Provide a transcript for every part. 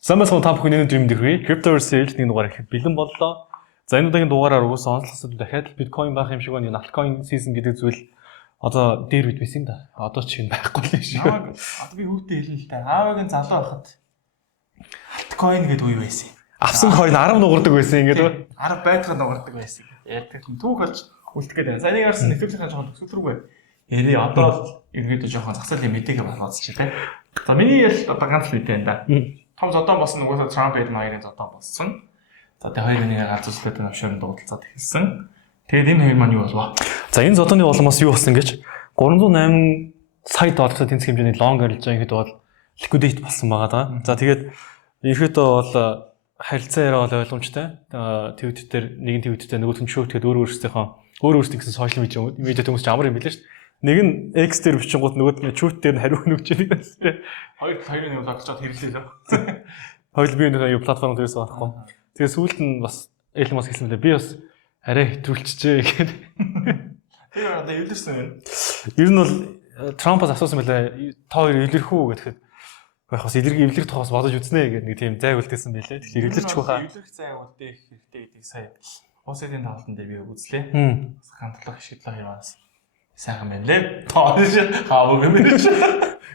Самбайсхан та бүхэн өнөөдөр мэдэрхий. Cryptoverse нэг дугаар ихэд бэлэн боллоо. За энэ удаагийн дугаараар уусаа онцлогсод дахиад биткойн байх юм шиг байна. Altcoin season гэдэг зүйл одоо дээр бид байсан да. Одоо ч байхгүй л шиг. Одоо би хүүхдээ хэлэн л та. Аавыг нь залуу байхад Altcoin гэдэг үе байсан. Авсан coin 10 нугардаг байсан ингээд. 10 байтга нугардаг байсан. Ярьдаг юм түүх болж үлдэхэд байна. За энийг харсан нэвтрүүлгийн жоохон төсөл рүүгээ. Яри одоо ерөөдөө жоохон зах зээлийн мэдээгээ болоод чи тээ. За миний ял одоо ганц л мэдээ энэ да. Том зодон болсон угаасаа Trump Biden хоёрын зодон болсон. За тэгээ хоёрын нэг галзуултад навшаарын дуудалцаад эхэлсэн. Тэгээд энэ хоёр маань юу болов? За энэ зодоны улмаас юу болсон гэж 308 сая доллартай тэнцэх хэмжээний long арилж байгаа ихэд бол liquidate болсон байгаа даа. За тэгээд ерөөдөө бол харилцаа яриа бол ойлгомжтой. Твиттер дээр нэгэн твиттер нөгөөх нь шүүтгэд өөрөөсөө гэсэн сошиал медиа хүмүүс ч амар юм билээ шүү дээ. Нэг нь X дээр бичингууд нөгөөд нь шүүт дээр хариу нөгч нэг байсан. Хоёрын юм болчиход хэрлээ лөө. Хоёул би нэг юу платформ дээрээс авахгүй. Тэгээ сүүлд нь бас Elon Musk хэлсэн мөлий би бас арай хэтрүүлчихжээ гэхэд. Тэр одоо эвлэрсэн юм. Ер нь бол Трампаас асуусан мөлий та хоёр эвлэрэх үү гэхэд байх бас эвлэрэх тухаас бодож үзнэ гэх нэг тийм зай үлдээсэн байлээ. Тэгэхээр эвлэрчих байхаа. Эвлэрэх зай үлдээх хэрэгтэй гэдгийг сая ОС-ийн таалтан дээр би үзлээ. Бас хандлага шийдлээ хиймээс. Сайхан байна лээ. Тоолж хаагүй юм биш.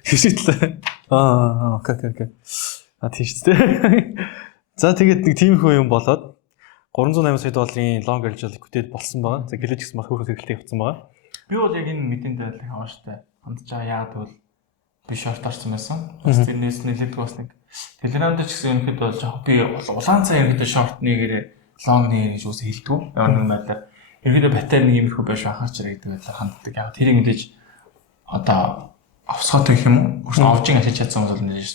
Хишитлээ. Окей. Тийш дээ. За тэгээд нэг тиймэрхүү юм болоод 308 сая долларын long array liquidate болсон байгаа. За гэлэж гэсэн маш хөөрхөн хэрэглээ явуулсан байгаа. Би бол яг энэ мэдээнд байлах авааштай. Хандж байгаа яагаад гэвэл би short орсон байсан. Бас тэрнээс нэлээд бас нэг Telegram дээр ч гэсэн ерөнхийдөө бол жоохон би улаан цай ерөнхийдөө short нэгээрээ long нэг гэж үсэ хэлдэг. Ямар нэгэн байдлаар ерөнхийдөө батарей нэг юмрхүү байж ахаарч ирэх гэдэг ханддаг. Яг тэрийг мэдээж одоо авсгаад гэх юм уу? Өөрөөс авжин ашиглаж чадсан хүмүүс бол мэдээж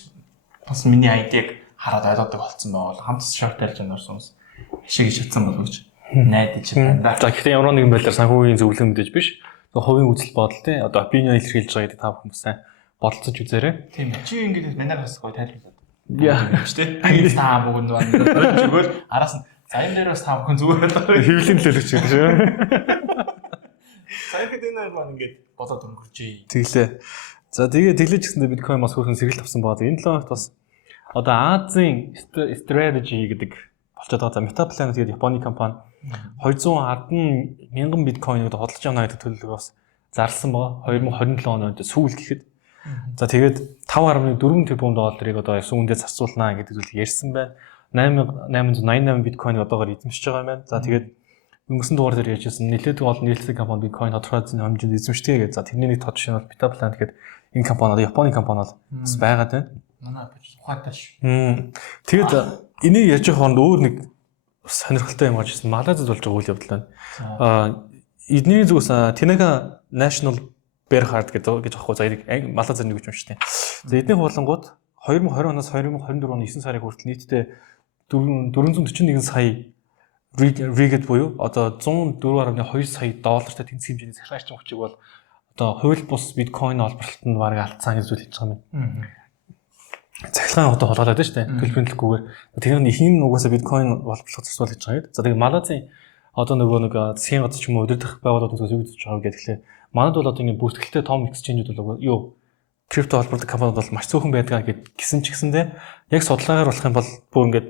бас миний айдыг хараад ойлгодог болсон байвал хамт short тарьж анаарсан хүмүүс ашиглаж чадсан болов гэж найдаж байна. За гэхдээ ямар нэгэн байдлаар санхүүгийн зөвлөм мэдээж биш. Хувийн үзэл бодол те одоо opinion илэрхийлж байгаа гэдэг та бүхэн сайн бодолцож үзээрэй. Тийм. Чи ингэж манайг бас гоё тайлбарлаад. Яа, шүү дээ. Англи таа бүгд байна. Зүгээр араас нь за энэ дээр бас та бүхэн зүгээр болоо. Хэвлийн төлөвлөгч гэдэг шүү. Саяхан энэ маань ингэж бодоод өнгөрчээ. Тэглээ. За тэгээд тэглэж гэсэндээ биткойн бас хөрхэн сэргэлт авсан байгаа. Энэ 7 хоногт бас одоо Азийн strategy гэдэг болчиход байгаа. За Metaplanet гэдэг Японы компани 210 мянган биткойныг хөдөлж явна гэдэг төлөвлөгөө бас зарласан байгаа. 2027 онд сүүл гэхэд. За тэгээд 5.4 тэрбум долларыг одоо сүүндээ зарцуулнаа гэдэг зүйл ярьсан байна. 8888 биткойныг одоогоор эзэмшиж байгаа юм байна. За тэгээд өнгөрсөн дугаар дээр ярьжсэн нэлээд олон нийлцэх компани биткойн тодорхой хэмжээнд эзэмшдэг гэж. За тэрний нэг тод жишээ нь бол Metaplanet гэдэг энэ компани одоо Японы компани бол бас байгаад байна. Манай ухаатай ш. Тэгээд энийг ярьж байгаа хооронд өөр нэг сонирхолтой юм ажижсэн. Малайзад болж байгаа үйл явдал байна. Эдний зүгээс Tinaga National Bear Heart гэж аахгүй за энийг Малайзад нэг юм шүү дээ. За эдний хуулангууд 2020 оноос 2024 оны 9 сарын хүртэл нийтдээ 441 сая ригэд буюу одоо 104.2 сая доллартай тэнцэх хэмжээний захиргаачийн хүчийг бол одоо хууль бус биткойн олборлолтод бараг алдсан гэж зүйл хэлж байгаа юм. Захиргаан одоо холоолаад байна шүү дээ. Төлбөрийн төлөхгүйгээр. Тэгэхээр ихэнх нь угаасаа биткойн олборлох засвал гэж байгаа юм. За тэгээд Малайзын одоо нөгөө нэг засгийн газар ч юм уу удирдах байгууллагууд юу гэж байгаа гэхлээр манайд бол одоо ингэ бүртгэлтэй том exchange-ууд бол юу крипто холбоотой компаниуд бол маш цөөхөн байдаг гэсэн ч гэсэндээ яг судалгаагаар болох юм бол бүр ингэ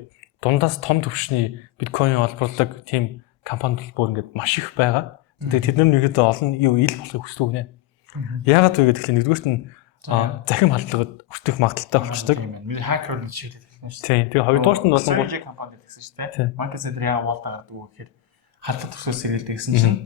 дундаас том төвшний биткойн олборлог тийм компаниуд бүр ингэ маш их байгаа. Тэгээд тэд нар нэгэд олон юу ил болохыг хүсдэг нэ. Яагаад вэ гэхээр нэгдүгürt нь захим халдлагад өртөх магадaltaй болчдөг. Миний хакер нэг шиг хэлсэн шүү дээ. Тийм. Тэгээ хоёрдугаарт нь болон компани гэсэн шүү дээ. Маркет центр яа уул дагаад үг гэхээр халдлага төсөөс сэргэлдэг гэсэн чинь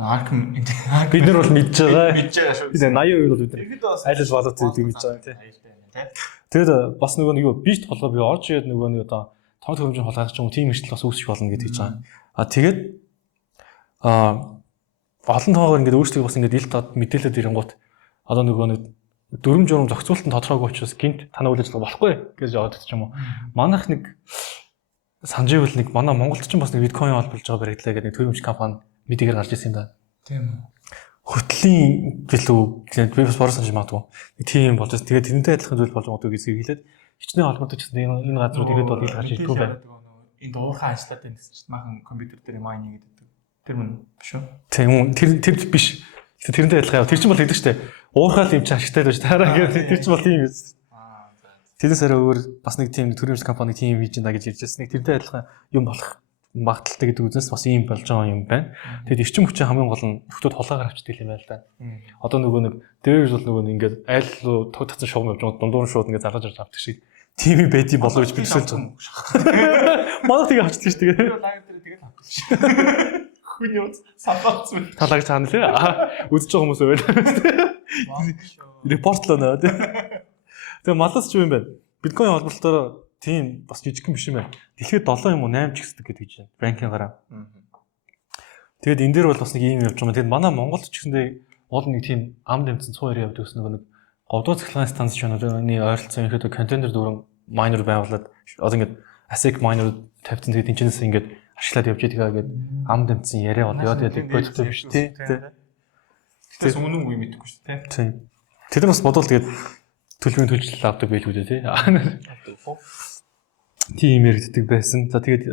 Arkham бид нар бол мэдж байгаа. Мэдж байгаа шүү. Бид 80% бол бид нар айлс болоод зүйлийг мэдж байгаа тийм. Тэгээд бас нөгөө нэг юу бишт толгой би орж ирээд нөгөө нэг одоо том хэмжээний холгоос ч юм уу тийм эрсдэл бас үүсэх болно гэж хэлж байгаа. Тэгээд олон тоогоор ингээд өөрсдөө бас ингээд ил тод мэдээлэлд ирэнгуут одоо нөгөө нэг дүрм журм зохицуултанд тодорхойгүй учраас гинт танаа үйл ажиллагаа болохгүй гэж яваад ч юм уу. Манайх нэг сандживэл нэг манай Монголд ч бас нэг биткойн олболж байгаа баригдлаа гэдэг нэг төрөмж компани мэдээгээр гарч ирсэн юм да. Тийм үү. Хөтлийн гэлөө би бас бороо санаж магадгүй. Нэг тийм болж байгаа. Тэгээд тэрнтэй адилхан зүйл болж байгаа гэж хэлээд хичнээн холбоотой ч гэсэн энэ газрууд ирэхэд бол ил гарч ирдэггүй байна. Энэ дуурхай ажиллаад байна гэсэн чинь махан компьютер дээр майнинг гэдэг. Тэр мөн биш үү? Тийм тэр биш. Тэрнтэй адилхан. Тэр чинь бол хэлдэг шүү дээ. Уурхаал юм чи ашигтай байж таараа гэдэг. Тэр чинь бол тийм юм. Тэрнээс арай өөр бас нэг тийм төрөмж компани тийм вижн да гэж ярьж байсан. Тэрнтэй адилхан юм болох магадaltaй гэдэг үзнээс бас ийм болж байгаа юм байна. Тэгэд эрчим хүчин хамгийн гол нь нөхдүүд хулгайгаар авчдаг юм байна л да. Одоо нөгөө нэг дээр бол нөгөө ингээд айл руу тог татсан шугам явж байгаа дундуур шууд ингээд заргаж авдаг шиг тийм байд юм болов гэж би төсөөлж байгаа. Манай тэгээ авчдаг шүү дээ. Би лайв дээр тэгээд авдаг шүү. Хүний үз санаац мэт. Талагч хаана лээ. Үзэж байгаа хүмүүс байл. Репортлоо нөө. Тэгээ малаас ч юм байна. Биткойн холболтоор тийм бас жижигхэн биш юм байна. Дэлхийд 7 юм уу 8 ч гэсдэг гэж байна. Ранкингараа. Тэгээд энэ дээр бол бас нэг юм явж байгаа. Тэгээд манай Монголд ч гэсэндээ уул нэг тийм ам дэмцэн 102 явдаг гэсэн нэг 3 дугаар цахилгаан станц ч өнөөний ойролцоо ихэд контейнер дүүрэн майнер байгуулад одоо ингээд ASIC майнер тавьсан. Тэгээд энэчнээс ингээд ашиглаад явж байгаа гэдэг ам дэмцэн яриа бол яа гэдэг бодтой биш тий. Тэгээс үнэн үгүй мэдэхгүй шүү дээ тий. Тэд нар бас бодвол тэгээд төлөвийн төлжлөл авдаг байлгүй дээ тий. Тийм яригддаг байсан. За тэгээд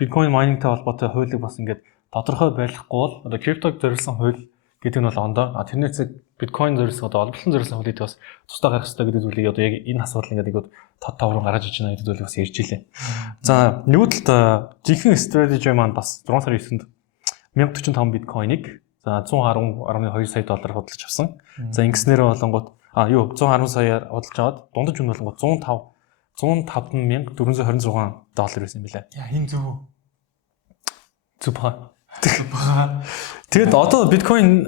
биткойн майнингтай холбоотой хуулийг бас ингээд тодорхой байлгахгүй бол одоо криптог зориулсан хууль гэдэг нь бол ондоо. Тэрнээс биткойн зориулсан одоо олборлон зориулсан хуулийг бас тусдаа гаргах хэрэгтэй гэдэг зүйлийг одоо яг энэ асуудал ингээд нэг тод товрон гаргаж иж байна гэдэг зүйлийг бас ярьж илээ. За нөгөө талд жинхэнэ стратеги маань бас 6 сарын 9-нд 1045 биткойныг за 110.2 сая доллар худалдаж авсан. За ингэснээр болонгууд 110 саяар худалдаж аваад дундаж үн болонгууд 105,426 доллар байсан юм билээ. Яа хин Зүг ба. Тэгээд одоо биткойн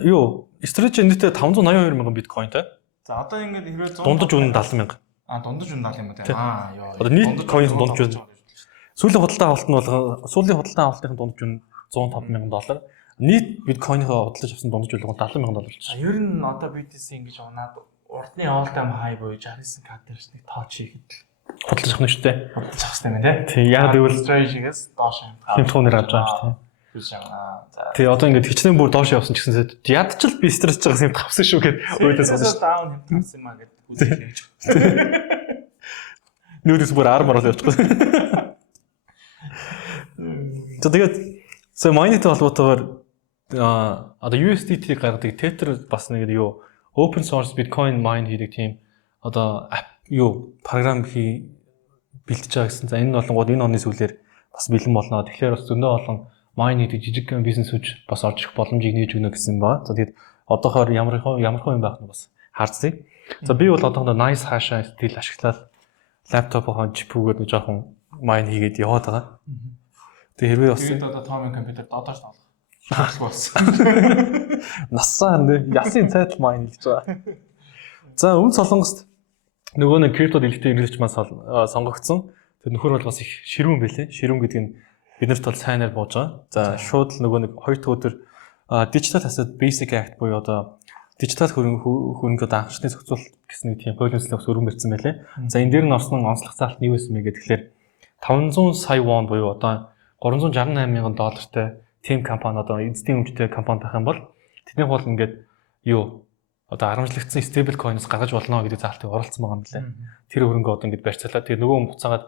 стратеги нийтээ 582 мянган биткойнтэй. За одоо ингээд хэрвээ дундаж үн 70 мянга. Дундаж үн 70 юм тий. Одоо нийт койн дундаж үн. Сүүлийн худалдаа авалтын дундаж үн 105 мянган доллар. Нийт биткойнийхоо худалдаж авсан дундаж үн 70 мянган доллар болж байна. Ер нь одоо BTC ингэж унаад урдны all time high буюу 69 кад дээр нэг тооч хийхэд худалдаж авах нь шүү дээ. худалдаж авах юм тий. Тэг яг тэгвэл стратегиэс доош хэмтгүүнээр авч байгаа шүү дээ. Тэг одоо ингээд хичнээн бүр доош явсан ч гэсэн ядчил би стрессж байгаа юм тавсан шүү гэд өөдөөс сонсон. Даун хэмтгсэн юм а гэд үзэж явж. Нүүдээс бүр ар марал явчихгүй. Тэгээд сая майнинг холбоотойгоор одоо USDT гаргадаг Tether бас нэг open source Bitcoin mine хийдэг тийм одоо програм бэлдэж байгаа гэсэн. За энэ болонгууд энэ оны сүүлээр бас бэлэн болно. Тэгэхээр бас зөндөө олон mine хийдэг жижиг бизнесүүч бас орж ирэх боломжийг нээж өгнө гэсэн ба. За тэгээд одоохоор ямар юм байх нь бас харцъя. За би бол одоохондоо nice hash стил ашиглаад лаптопоо чипүүгээр нэг жоохон mine хийгээд яваад байгаа. Тэгээд хэрвээ бас тэгээд одоо томын компьютер додоош тоглох болсон. Насаа ясын цайтал mine хийж байгаа. За өмнө Солонгост нөгөө нэг крипто дэлгэцийн эргэлж маань сонгогдсон. Тэр нөхөр бол бас их ширүүн байлээ. Ширүүн гэдэг нь биднэрт бол сайнаар бууж байгаа. За шууд нөгөө нэг 2 дахь өдөр Digital Asset Basic Act буюу одоо дижитал хөрөнгө анхны зохицуулалт гэсэн нэг тийм полислогс өргөн барьсан байлээ. За энэ дээр нь орсон онцлог заалт нь юу байсан бэ гэхээр 500 сая вон буюу одоо 368 мянган доллартай тим компани одоо эзэдийн өмчтэй компани байх юм бол тэдний бол ингээд одоо харамжлагдсан стейбл койноос гаргаж болно гэдэг заалтыг оруулсан байгаа юм лээ. Тэр хөрөнгө одоо ингээд барьцаалаа. Тэгээ нөгөө буцаагаад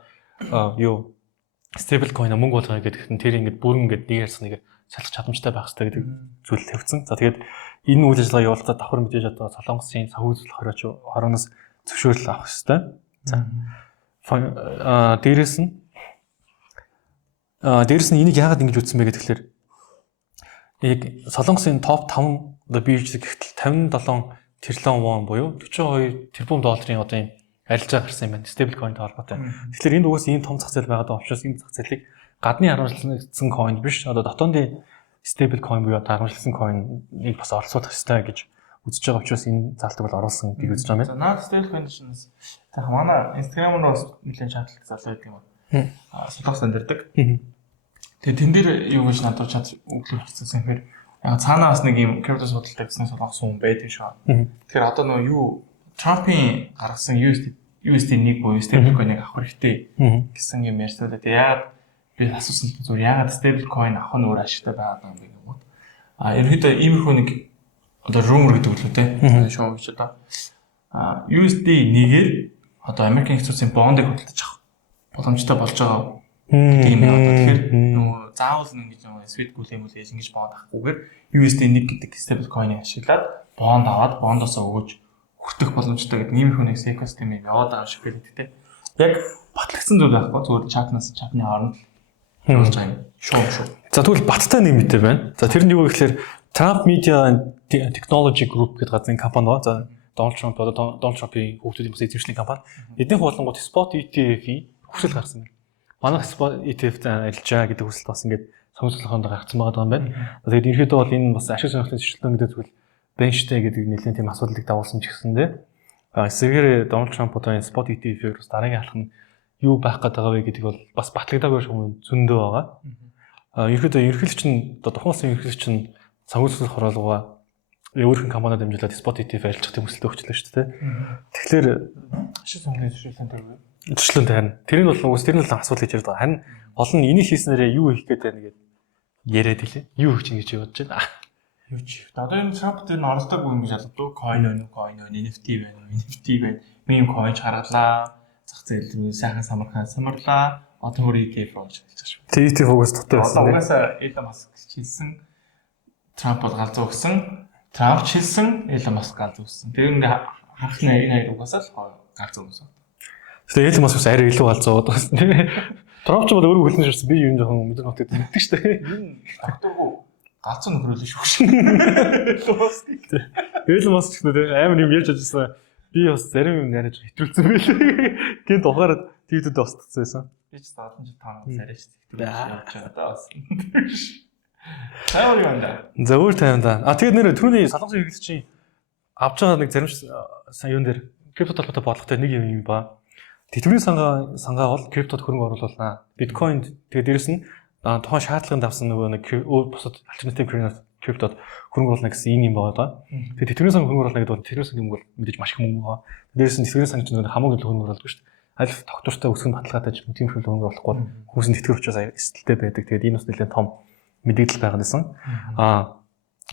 стейбл койно мөнгө болгоё гэдэг нь тэр ингээд бүрэн ингээд нэг ярьсан нэг салах чадамжтай байх хэрэгтэй гэдэг зүйл тавьсан. За тэгээд энэ үйл ажиллагаа явуулахдаа давхар мэдээж одоо Солонгосын санхүүжилт хорооноос зөвшөөрөл авах хэрэгтэй. За дээрэс нь энийг яагаад ингэж үтсэн бэ гэхээр яг Солонгосын топ 5 одоо бирж гэхтэл 57 тэрлэн вон буюу 42 тэрбум долларын одоо юм арилжаа гарсан юм байна. Стейбл койнтой холбоотой. Тэгэхээр энд угаас ийм том зах зээл байгаа учраас энэ зах зээлийг гадны харамжлагдсан койн биш одоо дотоодын стейбл койн буюу харамжлагдсан койныг бас оролцуулах хэрэгтэй гэж үзэж байгаа учраас энэ залтыг бол оруулсан гэж үзэж байгаа юм. За наад стейбл койн шинээс яг манай Instagram-аар бас нэлээд шаардлага залуу байдаг юм байна. Солонгост амьдардаг. Тэгээ тэн дээр юу гэж надад өглөө хэлсэн хэрэг яг цаанаас нэг юм крипто судалдаг гэсэн солонгос хүн байдаг шүү. Тэгэхээр одоо нөгөө юу Trump-ийн гаргасан USD1 буюу stable coin-ыг авах хэрэгтэй гэсэн юм ярьсан л дээ. Яагаад би асуусан зүгээр яагаад stable coin авах нь өөр ашигтай байгаад байгаа юм бэ гэмэд. Ерөнхийдөө иймэрхүү нэг одоо rumor гэдэг үг л дээ. Шоу гэж одоо USD1-ээр одоо Америкийн их сургуулийн бондыг худалдаж авах боломжтой болж байгаа гэдэг юм байна. Тэгэхээр нөгөө заавал ингэж нөгөө sweet гүлэмүүлээс ингэж бонд авахгүйгээр USD1 гэдэг stable coin-ыг ашиглаад бонд аваад бондоосоо өгөөж хүртэх боломжтой гэдэг ийм их нэг экосистем юм яваад байгаа шиг хэлдэг те. Яг батлагдсан зүйл байхгүй зүгээр чатнаас чатны хооронд явуулж байгаа юм. Шүү. За тэгвэл баттай нэг мэдээ байна. За тэр нь юу гэхээр Trump Media and Technology Group гэдэг газрын компани ба. За Donald Trump-ийн хүүхдүүдийн бас эзэмшлийн компани. Эднийх болонгууд Spot ETF-ийн хүсэл гаргасан байна. Манай Spot ETF-т ажиллаж байгаа гэдэг хүсэлт бас ингээд сонгогдлохонд гаргацсан байгаа юм байна. Тэгээд ерөнхийдөө бол энэ бас ашиг сонирхлын зөрчилдөөн гэдэг зүйл бенчтэй гэдэг нэлээд тийм асуудлыг дагуулсан ч гэсэндээ эсвэргээр Donald Trump одоо энэ Spot ETF-ээр бас дараагийн алах нь юу байх гээд байгаа вэ гэдэг бол бас батлагдаагүй юм зөндөө байгаа. Ерөнхийдөө ерөнхийлөгч нь одоо тухайн ерөнхийлөгч нь сонгогдлох хороолгоо өөрхөн компаниуд дамжуулаад Spot ETF ажиллах тийм хүсэлт өгчлөө шүү дээ. Тэгэхээр ашиг сонирхлын зөрчилдөөн төрөв. зөрчлөнд харин тэр нь бол тэр нь л асуудал гэж ярьдаг. Харин гол нь энийг хийснээрээ юу хийх гээд байна гэдэг яриад илээ. Юу хийж ингэж бодож байна. Юу ч. Одоо энэ Trump тэр нь оролдоогүй юм гэж ялгадуу. Coin байна, NFT байна. Meme coin гаргалаа. Зах зээл рүү сайхан самарлаа. Одоо өөр ETF болж ажиллаж байгаа шүү. ETF фокус дотор байсан. Одоо угаасаа Elon Musk хэлсэн Trump бол галзуу өгсөн. Trump хэлсэн Elon Musk галзуу өгсөн. Тэр ингээ харах нь энэ хоёр угаасаа л галзуу өгсөн. Тэгээ Elon Musk арай илүү галзуу байгаа юм. Trump ч бол өөрөө хөлнөж ирсэн. Би юу жоохон мэдэр хотод мэддэг шүү дээ. Тогтоогүй галзуу нөхрөлөө шүү. Elon Musk ч нэ амар юм ярьж ажилласан. Би бас зарим юм нарийнж хэтрүүлсэн байлээ. Гэнт ухаарад тийдэд устгацсан байсан. Би ч 75 сарайч хэтрүүлж явж байгаа даа бас. Тайвар юм да. За өөр тайван да. Тэгээд нэр түүний солонгосын хэрэглэгчийн авч байгаа нэг зарим сайн юун дээр крипто толгойтой бодлоготой нэг юм ба. Тэтгэврийн сангаа бол криптод хөрөнгө оруулуулнаа. Биткойнд тэгээд дээрэс нь тухайн шаардлагын давсан нөгөө нэг өөр бусад альтернатив криптод хөрөнгө оруулна гэсэн ийм юм байгаа. Тэгээд тэтгэврийн сангаа хөрөнгө оруулна гэдэг бол тэтгэврийн сангийн мөнгө бол мэдээж маш их мөнгө байгаа. Дээрэс нь тэтгэврийн сангийн чинь хамаагүй л хөрөнгө оруулдаг шүү дээ. Аль тогтвортой өсгөн баталгаатай ч тийм хөрөнгө оруулахгүй хүмүүс нь тэтгэвэр учраас эсэлттэй байдаг. Тэгээд энэ бас нэлээд том мэдээлэл байгаа гэсэн.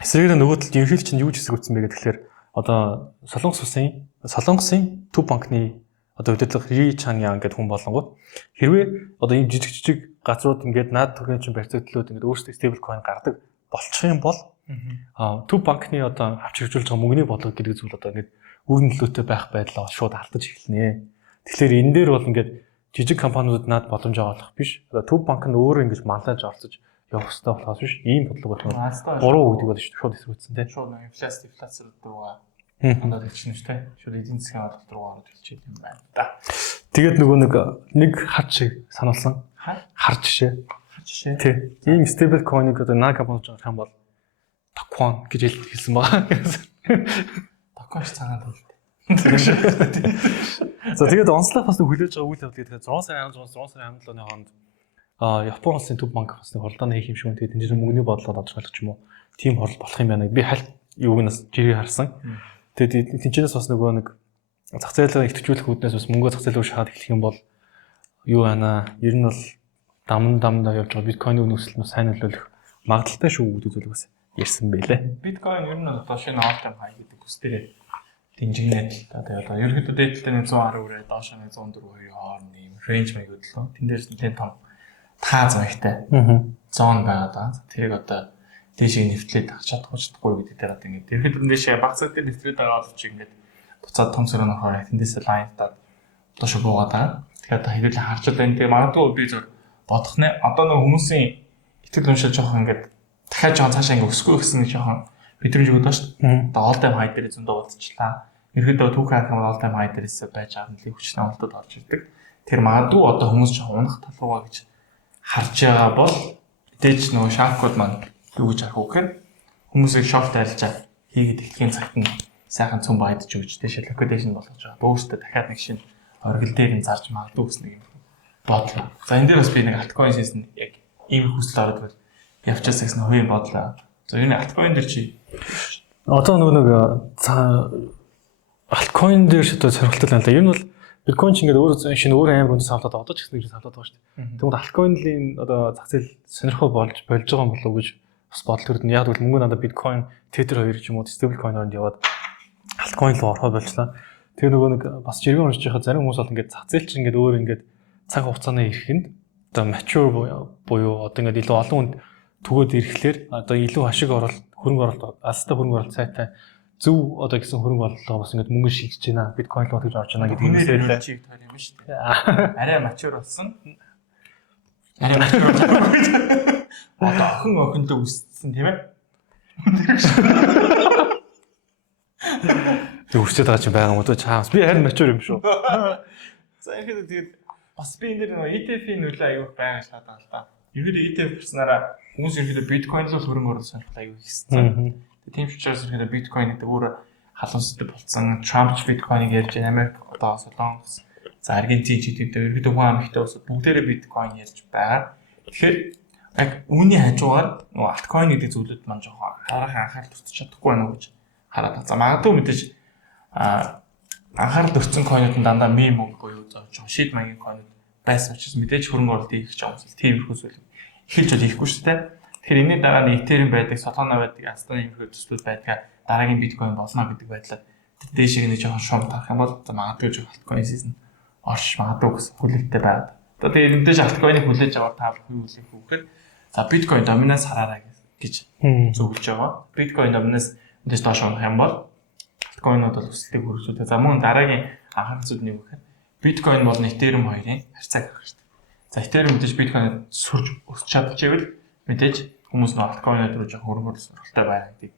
Эсрэгээр нөгөө талд ерөнхийдөө чинь юу жисэг үтсэн бэ гэхээр одоо Солонгосын төв банкны одоо удирдлага Ри Чан Ян гэдэг хүн болонгууд хэрвээ одоо ийм жижиг газрууд ингээд наад төрлийн чинь барьцаагдлууд ингээд өөрсдөө стейбл койн гаргадаг болчих юм бол төв банкны одоо авч хэрэгжүүлж байгаа мөнгөний бодлого гэдэг зүйл одоо ингээд үр нөлөөтэй байх байдлаа шууд алдаж эхэлнэ. Тэгэхээр энэ дээр бол ингээд жижиг компаниудад наад боломж олох биш. Одоо төв банк нь өөрөө ингээд манлайж орцож явах хэрэгтэй болохоос биш. Ийм бодлого болох. 3 гэдэг бол шууд эсрэгцсэн тийм. Шууд инфляц руу хандаад хэлчихнэ шүү дээ. Шууд эдийн засгийн бодлого руу ороод хэлчихээд юм байна да. Тэгээд нөгөө нэг хар шиг сануулсан. Хар жишээ. Тий. Ийм стейбл койныг одоо наа компаниуд жаах юм бол Tokon гэж хэлсэн байгаа. Tokon ч цагаан төлөлт. За тэгээд онцлог бас хүлээж байгаа үйл явдал гэдэг 6 сарын 17-ны хооронд Япон улсын төв банк бас нэг хуралдааны хийх юм шиг байна. Тэгээд энэ мөнгөний бодлого тодорхойлох юм уу? Тим хурал болох юм байна. Би хальт юуг нас жирийг харсан. Тэгээд тэнцэнээс бас нөгөө нэг зах зээлээ идэвхжүүлэх үүднээс бас мөнгө зах зээл рүү шахаад эхлэх юм бол юу байна? Ер нь бол дамдаа явж байгаа биткойны нөхцөл нь сайн нөлөөлөх магадaltaй шүү гэдэг зүйлийг бас ярьсан байлээ. Биткойн ер нь одоо шинэ all time high гэдэг үсдэрээ динжигнэт л та тэгээд одоо ерөнхийдөө дээдлээ 110 үрээ доош нь 104 хоёрын хооронд юм range маяг хөдлөө. Тэн дээрс нэлээд том таа зайтай зон байгаа даа. Тэрийг одоо дээшээ нэвтлээд авч чадахгүй гэдэг дээр одоо ингээд ерөнхийдөө дээшээ багцаад нэвтрээд байгаа бол чи ингээд буцаад том сөрөөнө хороо тэндээс лайнтаад доош буугаад байгаа. Тэгэхээр одоо хэдүүлээ харж байгаа энэ тэгээ магадгүй би зөв бодох нэ одоо нэг хүмүүсийн итгэл үншил жоох ингээд дахиад жоон цаашаа ингээд өсгөө гэсэн жоохон мэдрэмж өгдөө шүү дээ. Одоо all time high дээр зөндөө удажчлаа. Ерөнхийдөө түүхэн харах юм all time high дээрээс байж байгаа нэлээд хүчтэй амлалтад орж ирдэг. Тэр магадгүй одоо хүмүүс жоохон унах тал руугаа гэж харж байгаа бол мэдээж нөгөө шаркууд маань юу гэж харах вэ гэхээр хүмүүсийг шорт арилжаа хийгээд эхлэхийн цагт нь сайхан цөм байдж өгч тийш liquidation болгож байгаа. Бөөстэй дахиад нэг шинэ оргил дээр нь зарж магадгүй гэсэн нэг бодлоо. За энэ дээр бас би нэг altcoin season яг ийм хүсэл ороод явчихсан гэсэн хувийн бодлоо. За энэ altcoin дээр чи одоо нэг altcoin дээр ч одоо сонирхолтой байна л да. Ер нь бол биткойн ч ингээд өөр шинэ өөр амар үнэс авлаад одоо ч гэсэн нэг авлаад байгаа шүү дээ. Тэгмээд altcoin-ийн одоо зах зээл сонирхол болж байгаа юм болов уу гэж бас бодол төрдөн. Яг бол мөнгө надад биткойн, tether хоёр ч юм уу stable coin хооронд яваад altcoin руу ороход болчлаа. Тэгээ нөгөө нэг бас жиргэн уншиж байхад зарим хүмүүс бол ингээд зах зээл чинь ингээд өөр ингээд цаг хугацааны ирэхэнд одоо mature буюу одоо ингээд илүү олон хүнд төгөөд ирэхлээр одоо илүү ашиг оруулалт хөрөнгө оруулалт алстай хөрөнгө оруулалт сайтай зөв одоо гэсэн хөрөнгө оруулалт бас ингээд мөнгө шилжиж байна. Биткойн руу гэж орж байна гэдэг юм Үнээр хэлээ. чиг тойр юм шүү дээ. Арай мачур болсон. Арай мачур болсон. Одоо охиндоо үссэн тийм ээ. Тэг үрчээд байгаа чинь байгаа юм уу чаамс. Би харин мачур юм шүү. За ихэд тэгээд бас би энэ нэг ETF-ийн нөлөө аягүй байгаа шатаа л да. Ерөнхийдөө ETF гэснээрээ хүмүүс ерөнхийдөө биткойн руу хөрөнгө оруулах сонирхол аягүй ихсэн. Тийм ч учраас ерөнхийдөө биткойн гэдэг өөр халуунстай болсон. Трамп ч биткойныг ярьж Америк одоо Солонгос, за Аргентин ч гэдэг ерөнхийдөө хүн амигтай бас бүгдээрээ биткойн ярьж байгаа. Тэгэхээр яг үүний хажуугаар нөгөө алткойн гэдэг зүйлүүд маань жоохон хараахан анхаарал татчих чадахгүй байна уу гэж хараад байна. За магадгүй мэдээж анхаарал төрсэн койнууд нь дандаа мем мөнгө буюу жоохон шид маягийн койнууд байсан учраас мэдээж хөрөнгө оруулалт хийх гэж байгаа юм. Тийм их үйл эхэлж бол ихгүй шүү дээ. Тэгэхээр энэний дараа нь Ethereum байдаг, Solana байдаг, Astana имерхүү төслүүд байдаг. Дараагийн биткойн болно гэдэг байдлаар дээшээ нэг жоохон шуум тарах юм бол магадгүй жоохон алткойн season орш магадгүй гэсэн хүлээлттэй байна. Одоо тэгээд мэдээж алткойныг хүлээж аваад та юу үлээх вэ гэхээр за биткойн доминанс хараарай гэж зөвлөж байгаа. Биткойн доминанс мэдээж доош унах юм бол алткойнууд бол өсөлтийг хүргэж. За мөн дараагийн анхаарал зүйл нь юу гэхээр биткойн болон Ethereum хоёрын харьцаа гэх шүү дээ. За Ethereum мэдээж биткойнод сурж өсч чадчихвэл мэдээж хүмүүс нөө алткойнод руу жоохон хөрөнгө оруулалт сонирхолтой байна гэдэг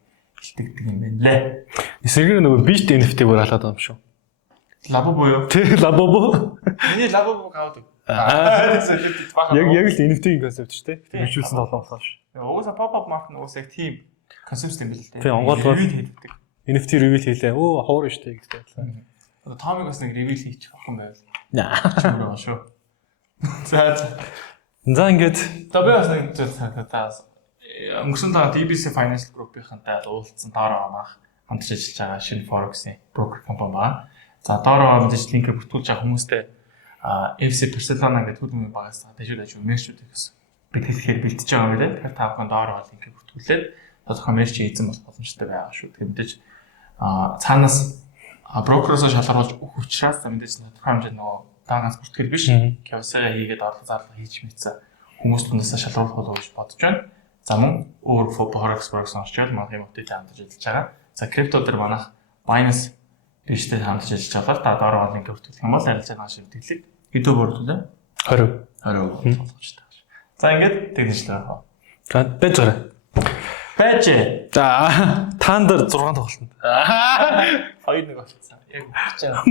илтгэдэг юм байна лээ. Эсрэгээр нөгөө бит NFT бүр халаад байгаа юм шүү. Лабо буюу. Тэг лабо. Миний лабо гавдаг. Яг л NFT-ийн концепт шүү дээ. Бичүүлсэн тоглоом болохоо ш. Угаасаа pop-up market угаасаа яг тийм концепт юм байл л дээ. Тийм онгоолгоор хийдэг. NFT reveal хийлээ. Оо ховор шүү дээ гэдэг. Одоо Томиг бас нэг reveal хийчих авах юм байвал. Наа. Шүү. За За ингээд би бас нэг зүйл санагдаад өнгөрсөн дараа DBC Financial Group-ийнхантай уулзсан доороо маах хамтарч ажиллаж байгаа шинэ Forex-ийн брокер компани байна. За доороо мэдээж линкээр бүртгүүлж байгаа хүмүүстэй FC Barcelona гэдэг хөлбөмбөгийн багаас дэжүүд мерчүүд гэсэн. Бид хэлэхээр бэлтэж байгаа юм байна. Тэгэхээр та бүхэн доороо линкээр бүртгүүлээд тодорхой мерч эзэн болох боломжтой байгаа шүү. Тэгэхээр мэдээж цаанаас брокероос шалгаруулж өгөх учраас мэдээж тодорхой хэмжээнд нөгөө тааганаас бүртгэл биш. KYC хийгээд орлого зарлага хийж мэдсэн хүмүүс түнээсээ шалгаруулах болов уу гэж бодож байна. За мөн өөр Forex орчвол манай юм өтөйтэй хамтарч ажиллаж байгаа. За крипто дээр манайх Binance биштэй хамтарч ажиллаж байгаа. Та доороо линк бүртгэх юм бол арилжаагаа шивтгэлийг хэдөө бүрдүүлээ? 20 болгож таа. За ингээд тэгнэж таа. за байж гараа. Байж. За таан дээр 6 тоглолтод. 2-1 болчихсон. Яг болчихсон.